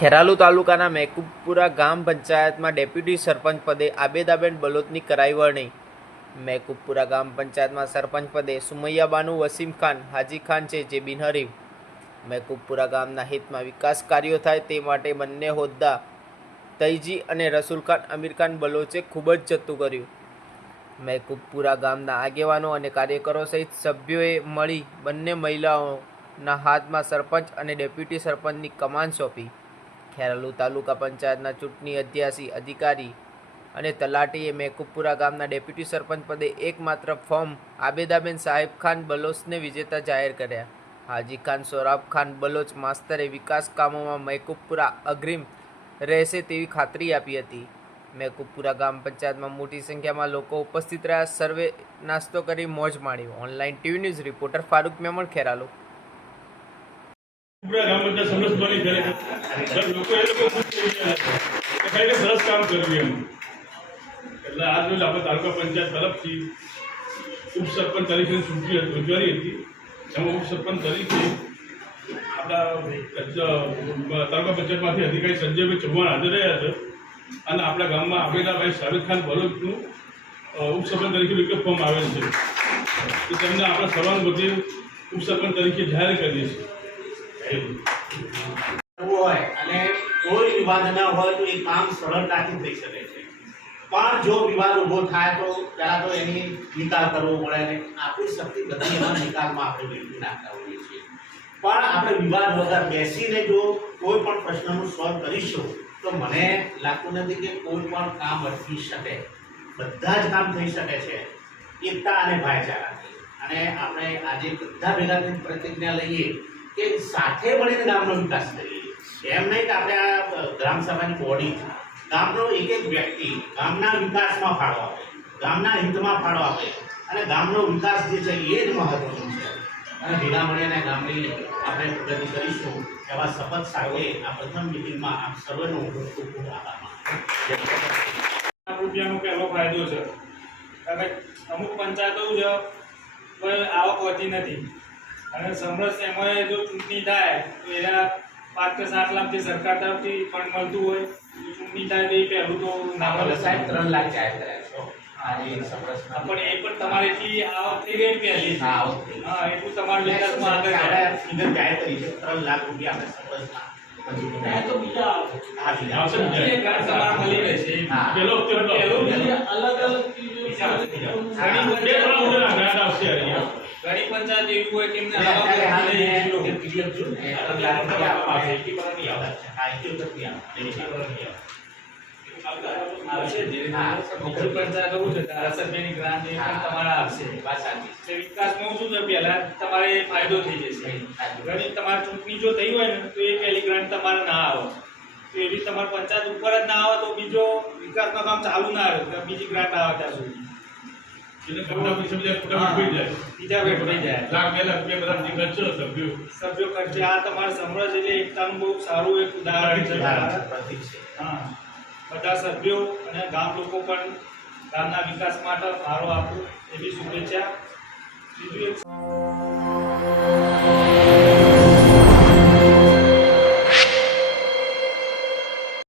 ખેરાલુ તાલુકાના મેકુબપુરા ગામ પંચાયતમાં ડેપ્યુટી સરપંચ પદે આબેદાબેન બલોતની કરાઈ વરણી। મેકુબપુરા ગામ પંચાયતમાં સરપંચ પદે સુમૈયાબાનુ વસીમ ખાન હાજી ખાન છે જે બિનહરીફ। મેકુબપુરા ગામના હિતમાં વિકાસ કાર્યો થાય તે માટે બંને હોદ્દા તૈજી અને રસુલ ખાન અમીર ખાન બલોચે ખૂબ જ જતું કર્યું। મેકુબપુરા ગામના આગેવાનો અને કાર્યકરો સહિત સભ્યોએ મળી બંને મહિલાઓના હાથમાં સરપંચ અને ડેપ્યુટી સરપંચની કમાન સોંપી। ખેરાલુ તાલુકા પંચાયતના ચૂંટણી અધિકારી અને તલાટીએ મેકુબપુરા ગામના ડેપ્યુટી સરપંચ પદે એકમાત્ર ફોર્મ આબેદાબેન સાહેબ ખાન બલોચને વિજેતા જાહેર કર્યા। હાજી ખાન સોરાબ ખાન બલોચ માસ્તરે વિકાસ કામોમાં મેકુબપુરા અગ્રીમ રહેશે તેવી ખાતરી આપી હતી। મેકુબપુરા ગામ પંચાયતમાં મોટી સંખ્યામાં લોકો ઉપસ્થિત રહ્યા। સર્વે નાસ્તો કરી મોજ માણી। Online TV news reporter Farooq Memon, Kheralu. ગામ બધા સમજ બની કરે સરસ કામ કર્યું એટલે આજ રોજ આપણે તાલુકા પંચાયત તરફથી ઉપસરપંચ તરીકે ચૂંટણી યોજવાની હતી। એમાં ઉપસરપંચ તરીકે આપણા તાલુકા પંચાયતમાંથી અધિકારી સંજયભાઈ ચૌહાણ હાજર રહ્યા છે અને આપણા ગામમાં આબેદાભાઈ સાહેબ ખાન બલોચનું ઉપસરપંચ તરીકે વિકલ્પ ફોર્મ આવેલ છે તો તેમને આપણે સર્વાનુમતે ઉપસરપંચ તરીકે જાહેર કરીએ છીએ। હોય અને કોઈ વિવાદ ન હોય તો એ કામ સરળતાથી થઈ શકે છે, પણ જો વિવાદ ઊભો થાય તો પહેલાં તો એની નિકાલ કરવો પડે અને આપણી શક્તિ બધી એના નિકાલમાં આપણે વેઠવી નાખતા હોઈએ છીએ। પણ આપણે વિવાદ વગર બેસીને જો કોઈ પણ પ્રશ્નનું સોલ્વ કરીશું તો મને લાગતું નથી કે કોઈ પણ કામ અટકી શકે। બધા જ કામ થઈ શકે છે એકતા અને ભાઈચારાથી। અને આપણે આજે બધા ભેગા થઈને પ્રતિજ્ઞા લઈએ કે સાથે મળીને ગામનો વિકાસ કરીએ। એમ નહીં કે આપણે આ ગ્રામસભાની બોડી ગામનો એક એક વ્યક્તિ ગામના વિકાસમાં ફાળો આપે, ગામના હિતમાં ફાળો આપે અને ગામનો વિકાસ જે છે એ જ મહત્વનું છે। અને ભેગા મળીને ગામની આપણે પ્રગતિ કરીશું એવા શપથ સાથે આ પ્રથમ મિટિંગમાં આપ સર્વેનો ખૂબ ખૂબ આભાર માનું। રૂપિયાનો પહેલો ફાયદો છે કારણ કે અમુક પંચાયતો છે કોઈ આવક હોતી નથી અને સમરસ એમાં જો ચૂંટણી થાય તો એના 5 કે 7 લાખ જે સરકાર તરફથી ફંડ મળતું હોય ચૂંટણી થાય તો એ પહેલું તો ના મળે સાહેબ 3 લાખ જાહેર કર્યા છો આજે સમરસ પણ એ પણ તમારેથી આ વખતે ગઈ પહેલી હા એટલું તમારું વિકાસમાં આગળ ફિગર જાહેર કરી છે 3 લાખ રૂપિયા આપણે સમરસમાં તો બીજા તમારે મળી રહેશે પેલો અલગ અલગ ઘણી પંચાયત એવી હોય કે એમને પંચાયત એવું છે ધારાસભ્યની ગ્રાન્ટ એ પણ તમારા આવશે। વિકાસમાં શું છે પહેલા તમારે ફાયદો થઈ જશે। ઘણી તમારી ચૂંટણી જો થઈ હોય ને તો એ પહેલી ગ્રાન્ટ તમારે ના આવે તો એવી તમારી પંચાયત ઉપર જ ના આવે તો બીજો વિકાસનું કામ ચાલુ ના આવે બીજી ગ્રાન્ટ આવે ત્યાં સુધી બીજા વેટ થઈ જાય લાખ 2 લાખ રૂપિયા બધા ખર્ચો સભ્યો ખર્ચે। આ તમારે સમરસ એટલે એકતાનું બહુ સારું એક ઉદાહરણ છે। હા, બધા સભ્યો અને ગામ લોકો પણ ગામના વિકાસ માટે ફાળો આપો એવી શુભેચ્છા। બીજું એક